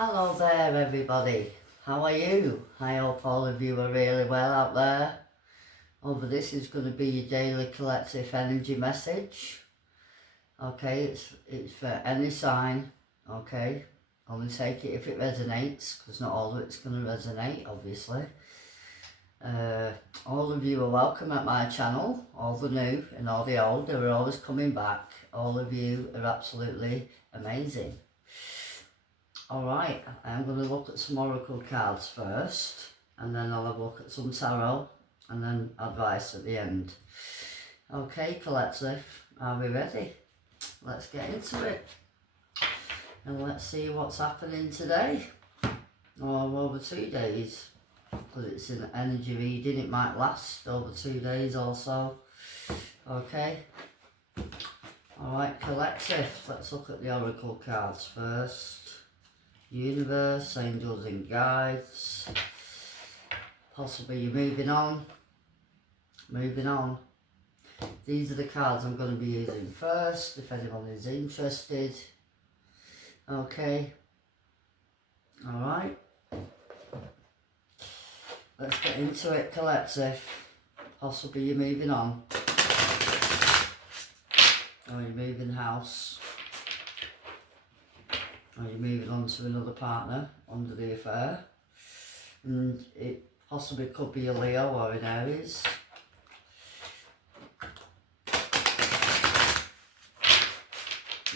Hello there everybody, how are you? I hope all of you are really well out there. This is going to be your daily collective energy message. Okay, it's for any sign, okay? Only take it if it resonates, because not all of it's going to resonate, obviously. All of you are welcome at my channel, all the new and all the old, they're always coming back. All of you are absolutely amazing. Alright, I'm going to look at some oracle cards first, and then I'll have a look at some tarot, and then advice at the end. Okay, collective, are we ready? Let's get into it. And let's see what's happening today, or over 2 days, because it's an energy reading, it might last over 2 days or so. Okay. Alright, collective, let's look at the oracle cards first. Universe, angels and guides. Possibly you're moving on. These are the cards I'm going to be using first, if anyone is interested. Okay. Alright. Let's get into it, collective. Possibly you're moving on. Or you're moving house. Or you're moving on to another partner under the affair, and it possibly could be a Leo or an Aries.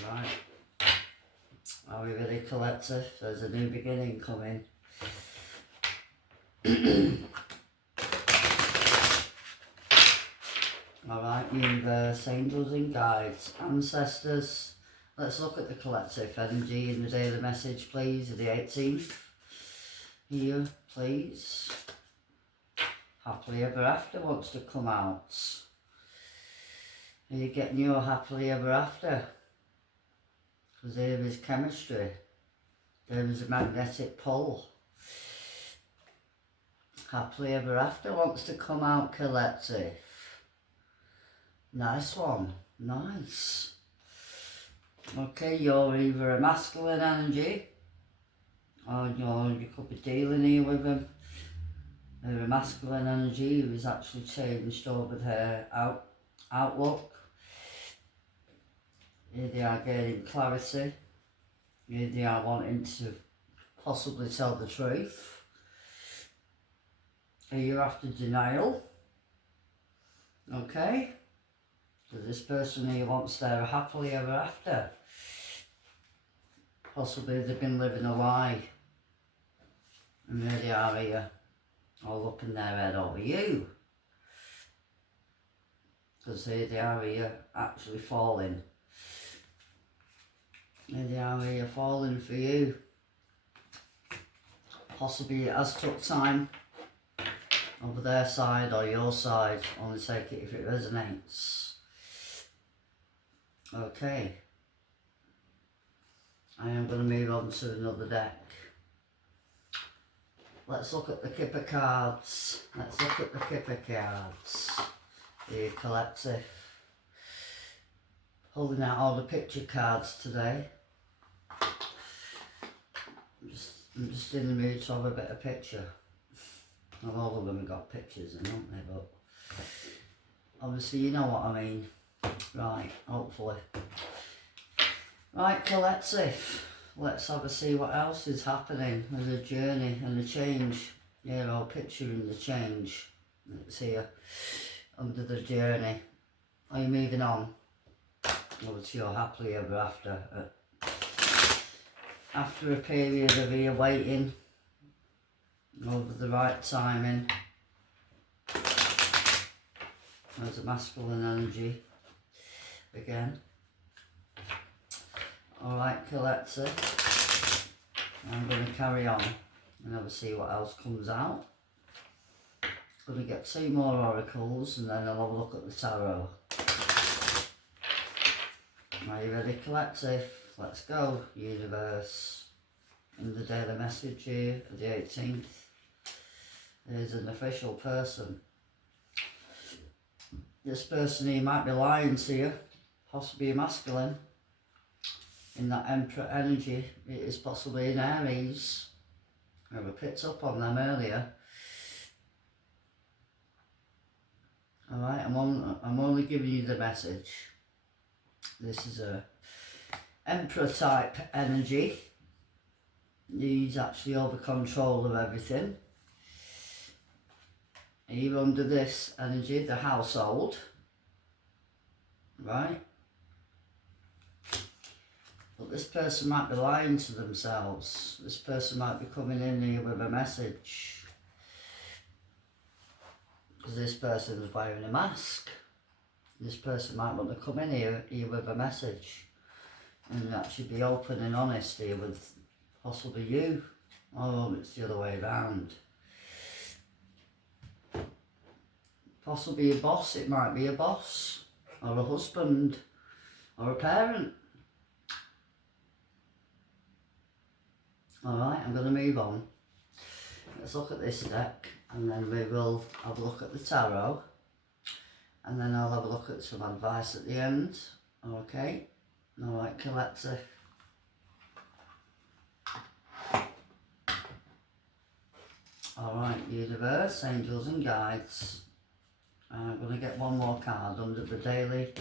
Right, are we ready, collective? There's a new beginning coming. Alright, universe, angels and guides, ancestors. Let's look at the collective energy in the daily message, please, of the 18th. Here, please. Happily ever after wants to come out. Are you getting your happily ever after? Because there is chemistry. There is a magnetic pull. Happily ever after wants to come out, collective. Nice one. Nice. Okay, you're either a masculine energy, or you could be dealing here with them. They're a masculine energy who is actually changed over their outlook. Here they are gaining clarity. Here they are wanting to possibly tell the truth. Here you're after denial. Okay? So this person here wants their happily ever after. Possibly they've been living a lie, and there they are here, all up in their head over you. Because here they are here, actually falling. Here they are here, falling for you. Possibly it has took time over their side or your side, only take it if it resonates. Okay. I am going to move on to another deck. Let's look at the Kipper cards. The collective. Holding out all the picture cards today. I'm just in the mood to have a bit of picture. Not all of them have got pictures in, haven't they? But obviously you know what I mean. Right, hopefully. Right, collective, let's have a see what else is happening with the journey and the change. Here, I'll picture in the change. It's here, under the journey. Are you moving on? Over to your happily ever after. After a period of here waiting, over the right timing. There's a masculine energy again. Alright, collective, I'm going to carry on and have a see what else comes out. Going to get 2 more oracles and then I'll have a look at the tarot. Are you ready, collective? Let's go, universe. In the daily message here for the 18th, there's an official person. This person here might be lying to you, possibly a masculine. in that Emperor energy. It is possibly in Aries. I picked up on them earlier. Alright, I'm only giving you the message. This is a Emperor type energy. He's actually over control of everything. You're under this energy, the household. Right? But this person might be lying to themselves. This person might be coming in here with a message. Because this person is wearing a mask. This person might want to come in here with a message. And actually be open and honest here with possibly you. Or it's the other way around. Possibly a boss, it might be a boss. Or a husband. Or a parent. Alright, I'm going to move on. Let's look at this deck and then we will have a look at the tarot and then I'll have a look at some advice at the end. Okay, alright, collective. Alright, universe, angels and guides. I'm going to get one more card under the daily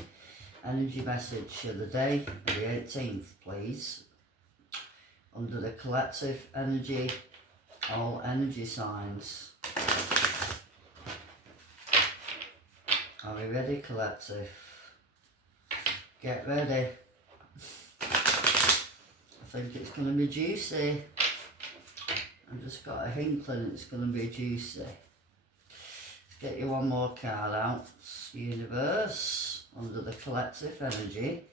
energy message of the day, the 18th, please. Under the collective energy, all energy signs. Are we ready, collective? Get ready. I think it's going to be juicy. I've just got a inkling it's going to be juicy. Let's get you one more card out. Universe, under the collective energy.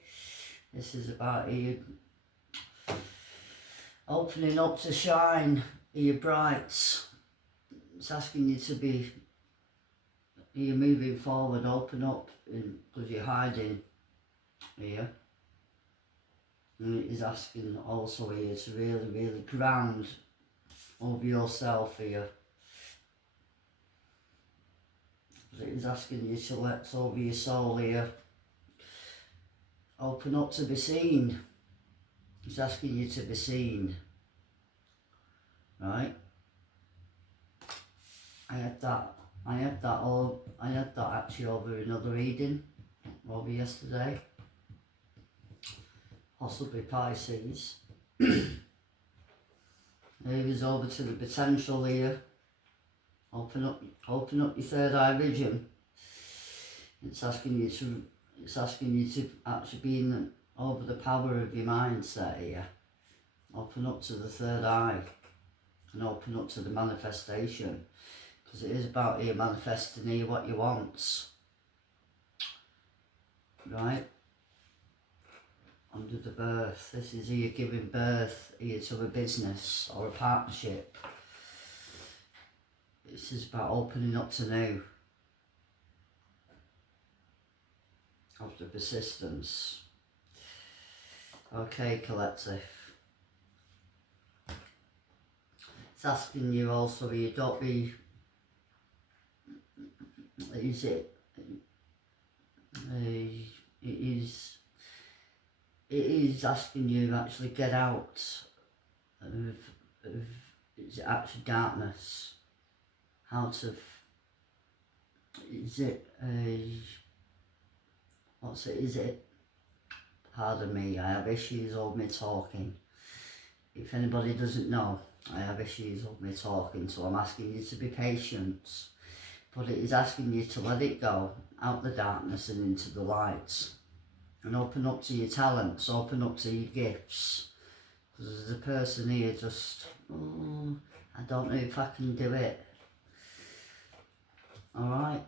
This is about you opening up to shine, you're bright. It's asking you to be, you're moving forward, open up, because you're hiding here. And it is asking also here to really, really ground over yourself here. It is asking you to let over your soul here. Open up to be seen. It's asking you to be seen. Right? I had that actually over another reading over yesterday. Possibly Pisces. It was over to the potential here. Open up your third eye vision. It's asking you to actually be in over the power of your mindset here. Open up to the third eye and open up to the manifestation, because it is about you manifesting here what you want. Right? Under the birth, this is you giving birth here to a business or a partnership. This is about opening up to new. After persistence. Okay, collective. It's asking you also, you don't be, it is asking you to actually get out of it's actually darkness. Out of, is it, pardon me, I have issues of me talking. If anybody doesn't know, I have issues of me talking, so I'm asking you to be patient. But it is asking you to let it go, out the darkness and into the light. And open up to your talents, open up to your gifts. Because there's a person here just, oh, I don't know if I can do it. Alright?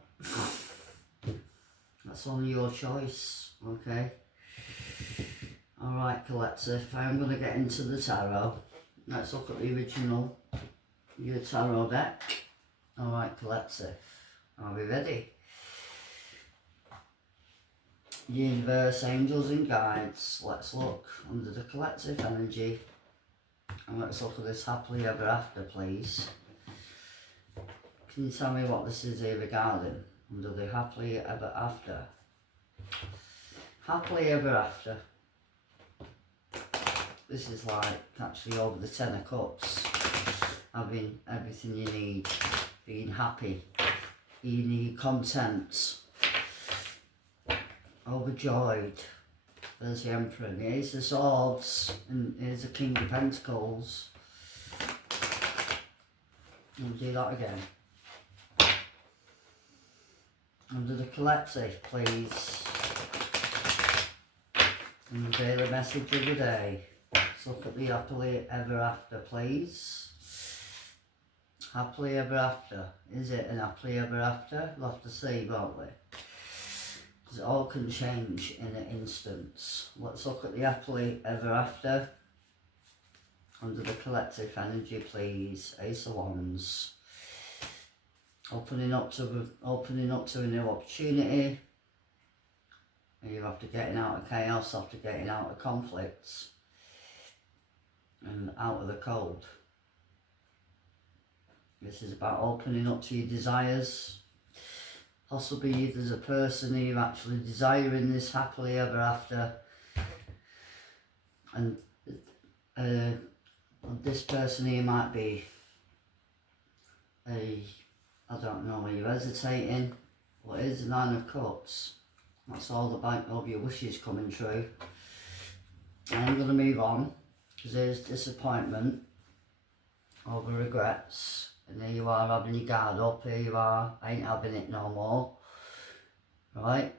That's only your choice, okay? Alright, collective, I'm going to get into the tarot. Let's look at the original, your tarot deck. Alright, collective, are we ready? Universe, angels and guides, let's look under the collective energy. And let's look at this happily ever after, please. Can you tell me what this is here regarding? Under the happily ever after. Happily ever after. This is like actually over the 10 of Cups. Having everything you need. Being happy. Being content. Overjoyed. There's the Emperor. And here's the Swords. And here's the King of Pentacles. We'll do that again. Under the collective, please. And the daily message of the day. Let's look at the happily ever after, please. Happily ever after. Is it an happily ever after? We'll have to see, won't we? Because it all can change in an instant. Let's look at the happily ever after. Under the collective energy, please. Ace of Wands. Opening up to a new opportunity. You're after getting out of chaos, after getting out of conflicts. And out of the cold. This is about opening up to your desires. Possibly there's a person who you're actually desiring this happily ever after. And this person here might be I don't know, are you hesitating? Well, it is the Nine of Cups. That's all about all your wishes coming true. I'm going to move on, because there's disappointment over regrets. And here you are having your guard up, here you are, I ain't having it no more. Right?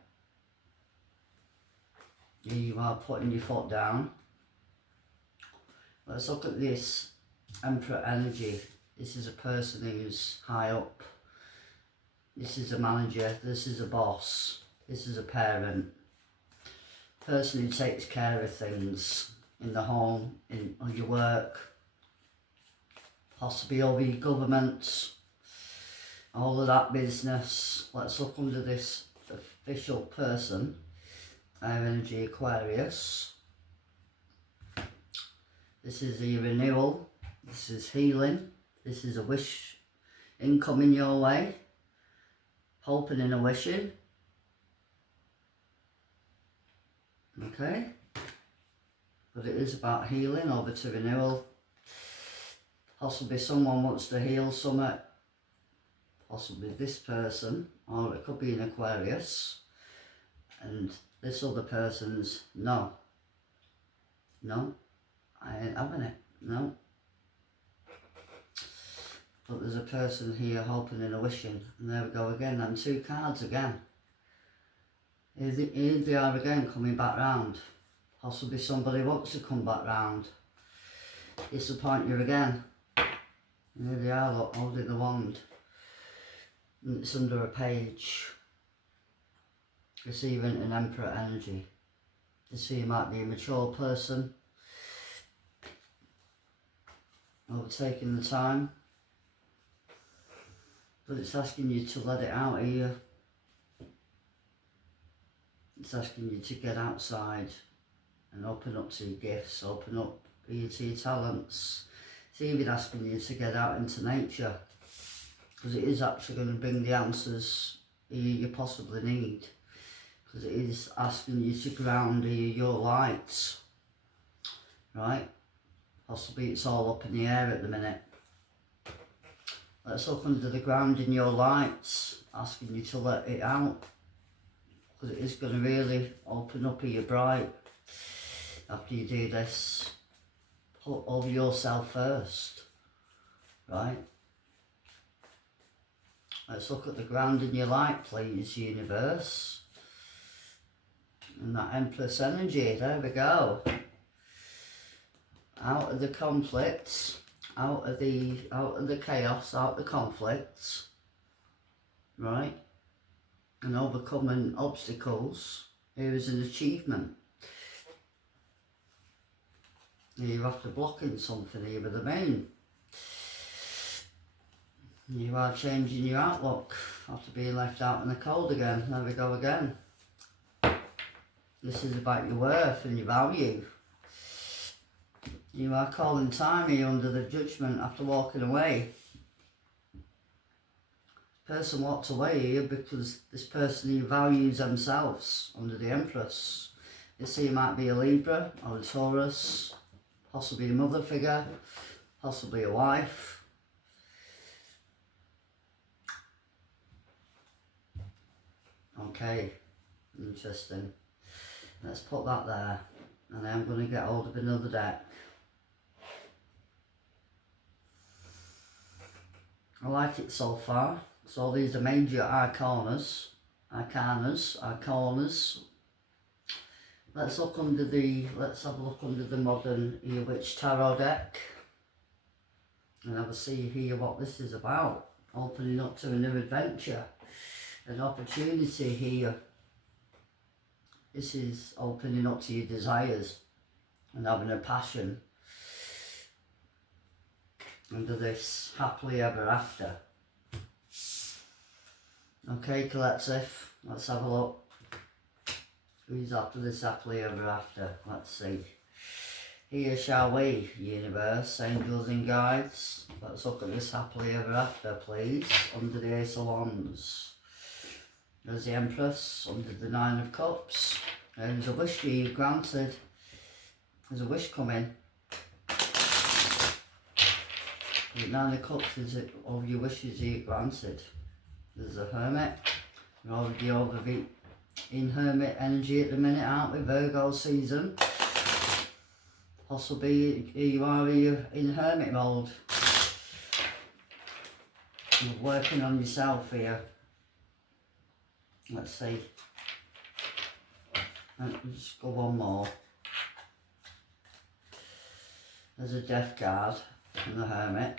Here you are putting your foot down. Let's look at this Emperor energy. This is a person who's high up. This is a manager, this is a boss, this is a parent. Person who takes care of things in the home, on your work, possibly over your government, all of that business. Let's look under this official person, Air Energy Aquarius. This is a renewal, this is healing, this is a wish incoming your way, hoping and a wishing. Okay, but it is about healing over to renewal. Possibly someone wants to heal something, possibly this person, or it could be an Aquarius, and this other person's no, I ain't having it, no. But there's a person here hoping and a wishing, and there we go again, and 2 cards again. Here they are again, coming back round. Possibly somebody wants to come back round. Disappoint you again. And here they are, look, holding the wand. And it's under a page. Receiving an Emperor energy. You see, you might be a mature person. Overtaking the time. But it's asking you to let it out here. It's asking you to get outside and open up to your gifts, open up to your talents. It's even asking you to get out into nature, because it is actually going to bring the answers you possibly need, because it is asking you to ground your light, right? Possibly it's all up in the air at the minute. Let's look under the ground in your lights, asking you to let it out, because it is going to really open up your bright after you do this. Put over yourself first, right? Let's look at the ground in your light, please, universe. And that Empress energy, there we go. Out of the conflicts, out of the chaos, out of the conflicts, right? And overcoming obstacles. Here is an achievement. You're after blocking something here with the moon. You are changing your outlook after being left out in the cold again. There we go again. This is about your worth and your value. You are calling time here under the judgment after walking away. Person walked away here because this person here values themselves under the Empress. You see, it might be a Libra or a Taurus, possibly a mother figure, possibly a wife. Okay, interesting. Let's put that there, and then I'm going to get hold of another deck. I like it so far. So these are major arcanas. Let's have a look under the modern Witch Tarot deck, and have a see here what this is about. Opening up to a new adventure, an opportunity here. This is opening up to your desires and having a passion under this happily ever after. Okay, collective, let's have a look. Who's after this happily ever after? Let's see. Here shall we, universe, angels and guides. Let's look at this happily ever after, please. Under the Ace of Wands. There's the Empress, under the Nine of Cups. There's a wish you granted. There's a wish coming. The Nine of Cups is all your wishes you granted. There's a Hermit. We're already over in Hermit energy at the minute, aren't we? Virgo season. Possibly you are in Hermit mode. You're working on yourself here. Let's see. Let's just go one more. There's a Death card from the Hermit.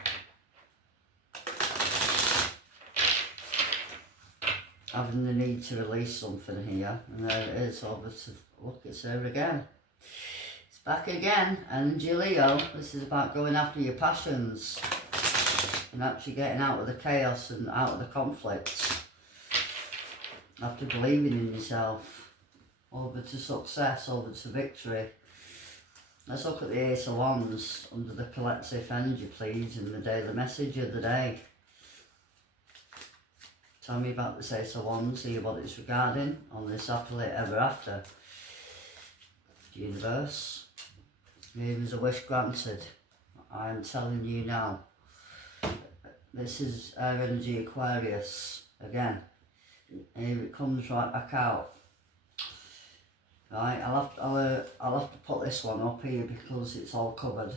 Having the need to release something here, and there it is. Obviously, look, it's there again. It's back again. Energy Leo. This is about going after your passions and actually getting out of the chaos and out of the conflict. After believing in yourself, over to success, over to victory. Let's look at the Ace of Wands under the collective energy, please, and the daily message of the day. Tell me about this Ace of Wands, see what it's regarding on this happily ever after. Universe, here is a wish granted. I am telling you now. This is our energy Aquarius again. Here it comes right back out. Right, I'll have to put this one up here because it's all covered.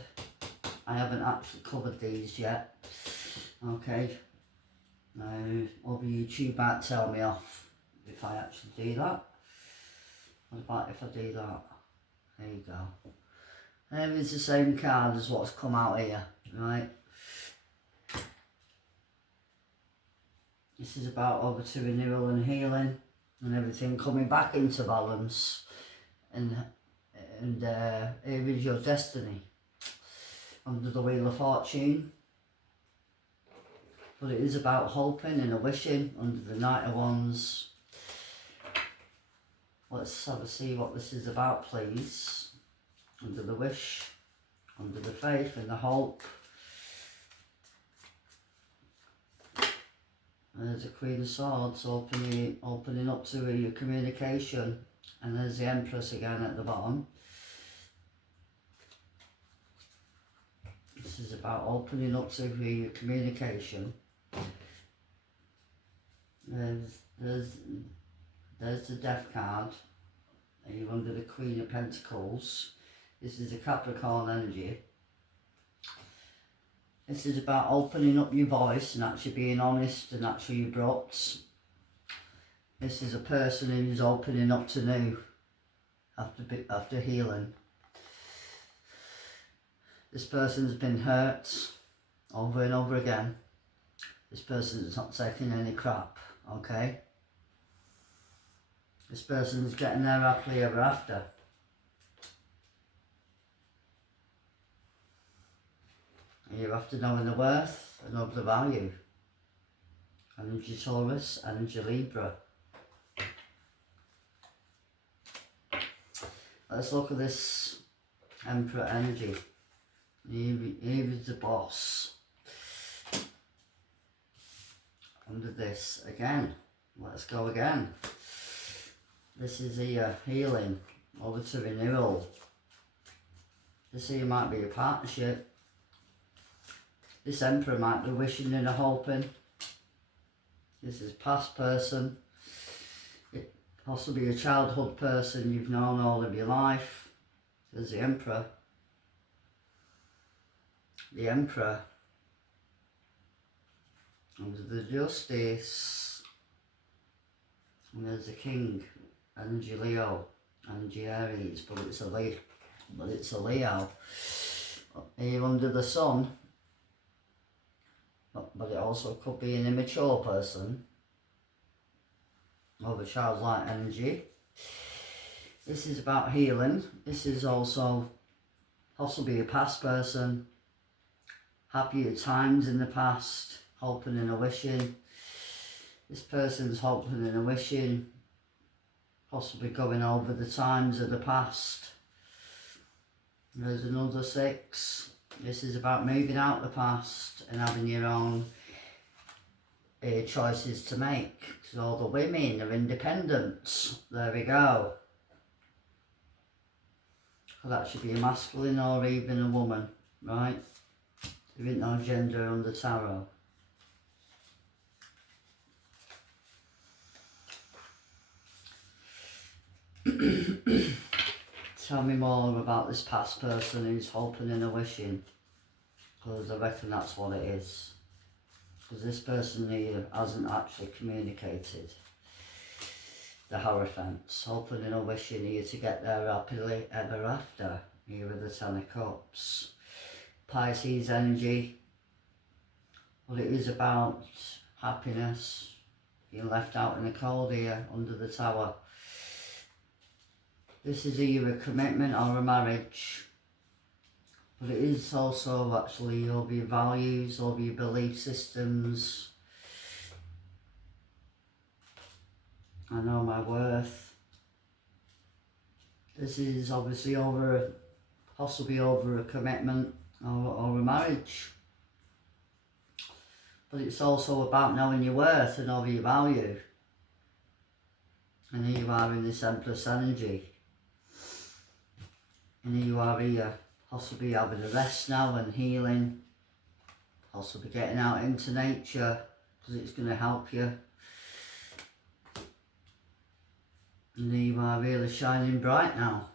I haven't actually covered these yet. Okay. Now, over YouTube might tell me off if I actually do that. What about if I do that? There you go. There is the same card as what's come out here, right? This is about over to renewal and healing and everything coming back into balance. And here is your destiny under the Wheel of Fortune. But it is about hoping and a wishing under the Knight of Wands. Let's have a see what this is about, please. Under the wish, under the faith and the hope. And there's a Queen of Swords opening up to your communication. And there's the Empress again at the bottom. This is about opening up to your communication. There's the Death card. You're under the Queen of Pentacles. This is the Capricorn energy. This is about opening up your voice and actually being honest and actually abrupt. This is a person who's opening up to new after healing. This person's been hurt over and over again. This person's not taking any crap, okay? This person's getting there happily ever after. You're after knowing the worth and of the value. Energy Taurus, energy Libra. Let's look at this Emperor energy. Here is the boss. Under this again. Let's go again. This is here healing over to renewal. This here might be a partnership. This Emperor might be wishing and hoping. This is past person. It possibly a childhood person you've known all of your life. There's the Emperor. The Emperor. And the Justice. And there's the King. Energy Leo. Energy Aries. But it's a Leo. Here under the Sun. But it also could be an immature person. Of a childlike energy. This is about healing. This is also possibly a past person. Happier times in the past. Hoping and a wishing. This person's hoping and a wishing. Possibly going over the times of the past. There's another 6. This is about moving out the past and having your own choices to make. So all the women are independent. There we go. So that should be a masculine or even a woman, right? There isn't no gender on the tarot. Tell me more about this past person who's hoping and a wishing. Because I reckon that's what it is. Because this person here hasn't actually communicated. The Hierophant, hoping and a wishing here to get there happily ever after. Here with the 10 of Cups. Pisces energy. Well, it is about happiness. Being left out in the cold here under the Tower. This is either a commitment or a marriage. But it is also actually over your values, over your belief systems. I know my worth. This is obviously over, possibly over a commitment or a marriage. But it's also about knowing your worth and over your value. And here you are in this Empress energy. And here you are here, possibly having a rest now and healing. Possibly getting out into nature, because it's going to help you. And here you are really shining bright now.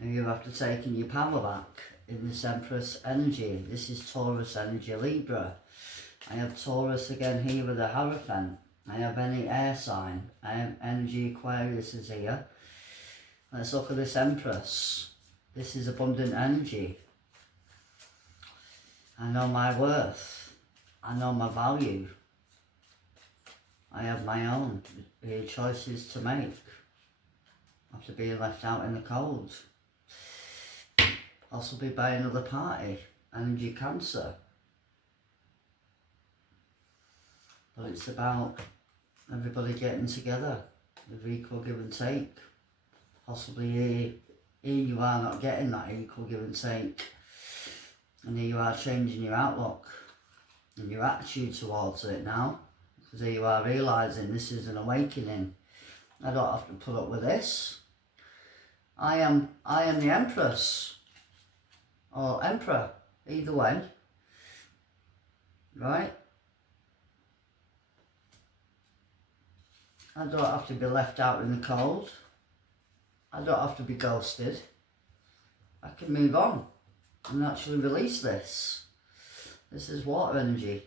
And you're after taking your power back in this Empress energy. This is Taurus energy, Libra. I have Taurus again here with a Hierophant. I have any air sign. I have energy Aquarius is here. Let's look at this Empress. This is abundant energy. I know my worth. I know my value. I have my own choices to make. After being left out in the cold. Possibly by another party. Energy Cancer. But it's about everybody getting together with equal give and take. Possibly here you are not getting that equal give and take. And here you are changing your outlook and your attitude towards it now. Because here you are realising this is an awakening. I don't have to put up with this. I am the Empress. Or Emperor. Either way. Right? I don't have to be left out in the cold. I don't have to be ghosted. I can move on and actually release this. This is water energy.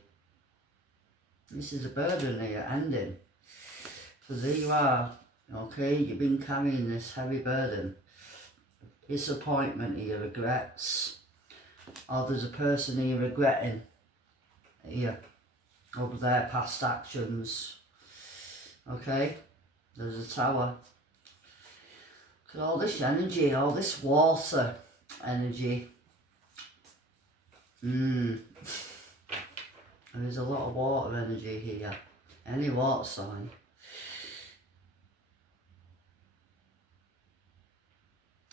This is a burden here, ending. Because here you are, okay, you've been carrying this heavy burden. Disappointment here, regrets. Or there's a person here regretting here over their past actions. Okay, there's a Tower. Look at all this energy, all this water energy. There's a lot of water energy here. Any water sign.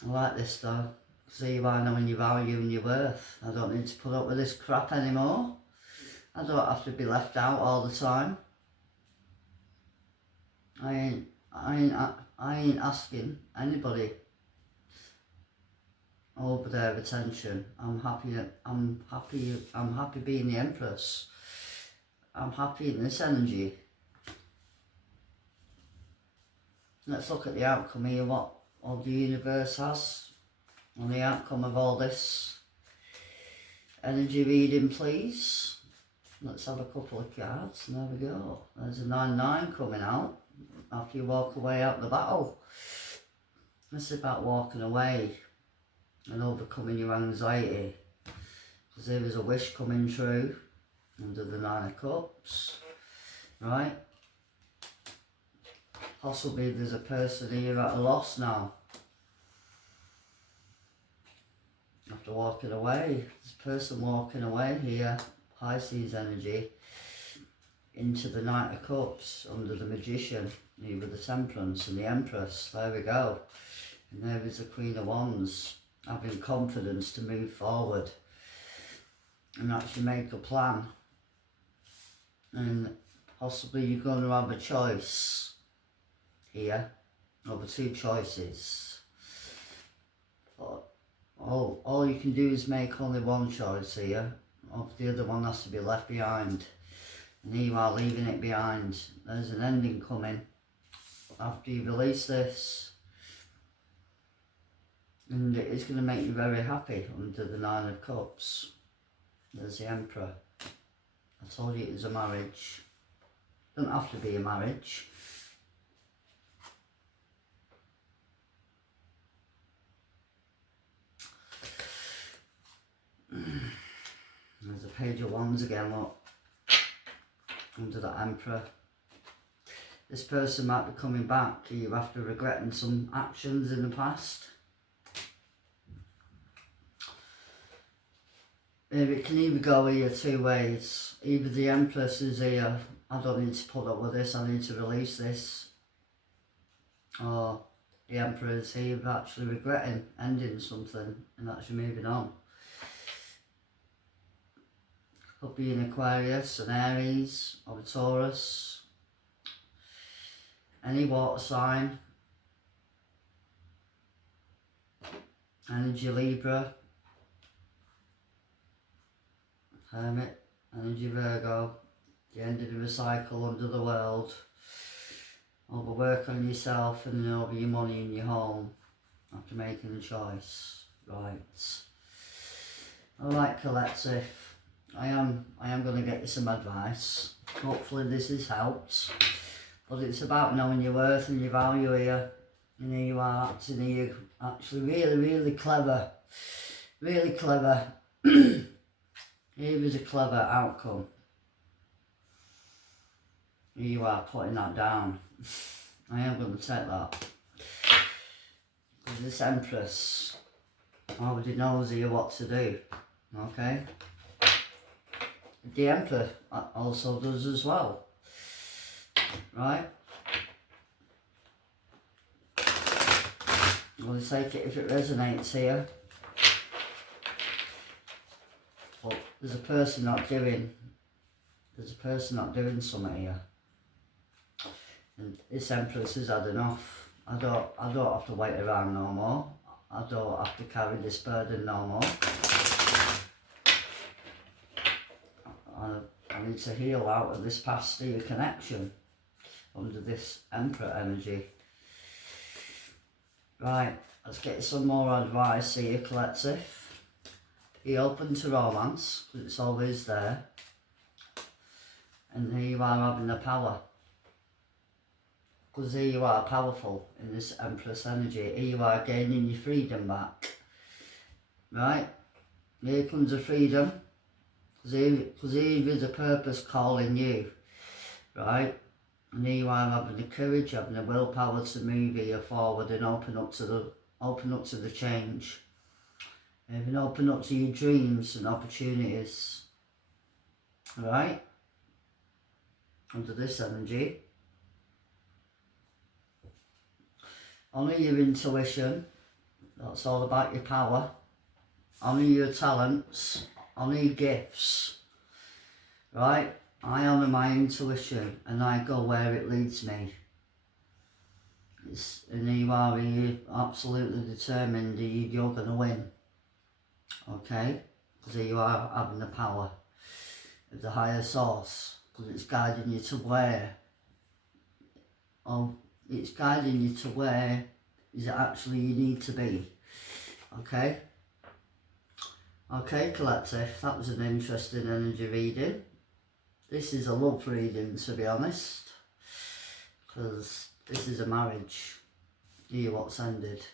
I like this though. See why knowing your value and your worth. I don't need to put up with this crap anymore. I don't have to be left out all the time. I ain't asking anybody over their attention. I'm happy being the Empress. I'm happy in this energy. Let's look at the outcome here, what all the universe has on the outcome of all this energy reading, please. Let's have a couple of cards. There we go. There's a 9-9 coming out after you walk away out the battle. This is about walking away and overcoming your anxiety. Because there is a wish coming true under the 9 of Cups, right? Possibly there's a person here at a loss now. After walking away, this person walking away here, Pisces energy, into the 9 of Cups under the Magician, here with the Temperance and the Empress. There we go. And there is the Queen of Wands, having confidence to move forward and actually make a plan. And possibly you're going to have a choice here, over 2 choices. But all you can do is make only one choice here. Of the other one has to be left behind. And here you are leaving it behind. There's an ending coming after you release this. And it's going to make you very happy under the 9 of Cups. There's the Emperor. I told you it was a marriage. Doesn't have to be a marriage. There's a Page of Wands again, look. Under that Emperor. This person might be coming back to you after regretting some actions in the past. It can either go here 2 ways. Either the Empress is here, I don't need to put up with this, I need to release this. Or the Emperor is here actually regretting ending something and actually moving on. Could be an Aquarius, an Aries, or a Taurus. Any water sign. Energy Libra. Hermit, energy Virgo, the end of the cycle under the world, overwork on yourself and over your money in your home after making a choice. Right. Alright, collective, I am going to get you some advice. Hopefully this has helped, but it's about knowing your worth and your value here. And here you are acting here, actually really clever, really clever. Here is a clever outcome. Here you are putting that down. I am going to take that. Because this Empress already knows here what to do. Okay? The Emperor also does as well. Right? I'm going to take it if it resonates here. But there's a person not doing something here. And this Empress has had enough. I don't have to wait around no more. I don't have to carry this burden no more. I need to heal out of this past year connection under this Emperor energy. Right, let's get some more advice here, collective. Be open to romance, because it's always there. And here you are having the power. Because here you are powerful in this Empress energy. Here you are gaining your freedom back. Right? Here comes the freedom. Because here is a purpose calling you. Right? And here you are having the courage, having the willpower to move here forward and open up to the change. And open up to your dreams and opportunities. Right? Under this energy. Honour your intuition. That's all about your power. Honour your talents. Honour your gifts. Right? I honour my intuition and I go where it leads me. And you are absolutely determined that you're going to win. Okay, because here you are having the power of the higher source, because it's guiding you to where, it's guiding you to where is it actually you need to be. Okay. Okay, collective, that was an interesting energy reading. This is a love reading, to be honest, because this is a marriage. Hear what's ended.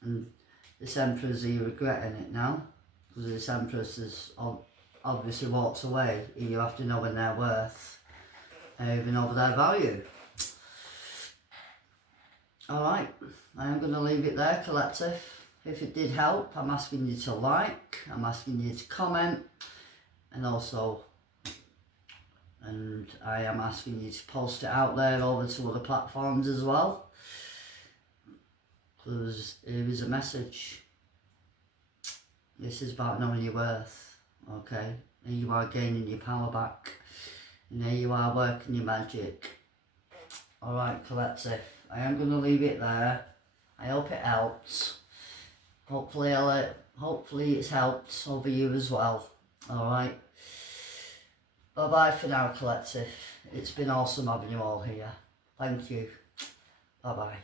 And this Empress, are you regretting it now? Because this Empress has obviously walked away. You have to know when they're worth, even over their value. Alright, I am going to leave it there, collective. If it did help, I'm asking you to like, I'm asking you to comment, and also, I am asking you to post it out there over to other platforms as well. Because here is a message. This is about knowing your worth, okay? And you are gaining your power back. And here you are working your magic. Alright, collective, I am going to leave it there. I hope it helps. Hopefully it's helped over you as well. Alright. Bye bye for now, collective. It's been awesome having you all here. Thank you. Bye bye.